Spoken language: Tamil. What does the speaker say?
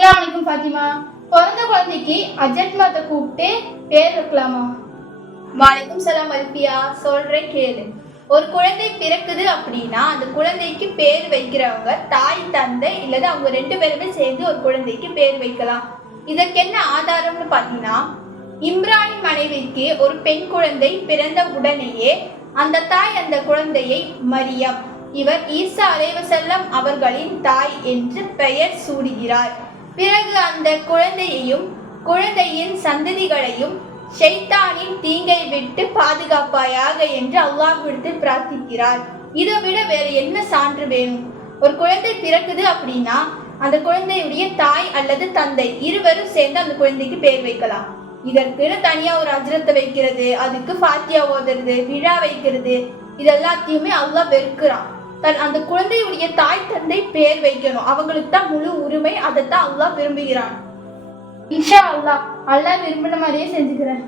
அஸ்ஸலாமு அலைக்கும் ஃபாத்திமா. பிறந்த குழந்தைக்கு அஜத்மாத்தை கூப்பிட்டு பேர் வைக்கலாமா? வலைக்கும் சலாம் அல்பியா, சொல்றேன் கேளு. ஒரு குழந்தை பிறக்குது அப்படின்னா அந்த குழந்தைக்கு பேர் வைக்கிறவங்க தாய் தந்தை இல்லது அவங்க 2 பேருமே சேர்ந்து ஒரு குழந்தைக்கு பேர் வைக்கலாம். இதற்கு என்ன ஆதாரம்னு பார்த்தீங்கன்னா, இம்ரானின் மனைவிக்கு ஒரு பெண் குழந்தை பிறந்த உடனேயே அந்த தாய் அந்த குழந்தையை மரியம், இவர் ஈசா அலைஹிஸ்ஸலாம் அவர்களின் தாய் என்று பெயர் சூடுகிறார். பிறகு அந்த குழந்தையையும் குழந்தையின் சந்ததிகளையும் ஷைத்தானின் தீங்கை விட்டு பாதுகாப்பாயாக என்று அல்லாஹ்விடத்தில் பிரார்த்திக்கிறார். இதை விட வேற என்ன சான்று வேணும்? ஒரு குழந்தை பிறக்குது அப்படின்னா அந்த குழந்தையுடைய தாய் அல்லது தந்தை இருவரும் சேர்ந்து அந்த குழந்தைக்கு பேர் வைக்கலாம். இதற்கு தனியா ஒரு அஜ்ரத்தை வைக்கிறது, அதுக்கு ஃபாத்தியா ஓதுறது, விழா வைக்கிறது, இது எல்லாத்தையுமே அல்லாஹ் வெறுக்கிறான். அந்த குழந்தையுடைய தாய் தந்தை பேர் வைக்கணும், அவங்களுக்கு தான் முழு உரிமை. அதைத்தான் அல்லாஹ் விரும்புகிறான். இன்ஷா அல்லாஹ் விரும்பின மாதிரியே செஞ்சுக்கிறேன்.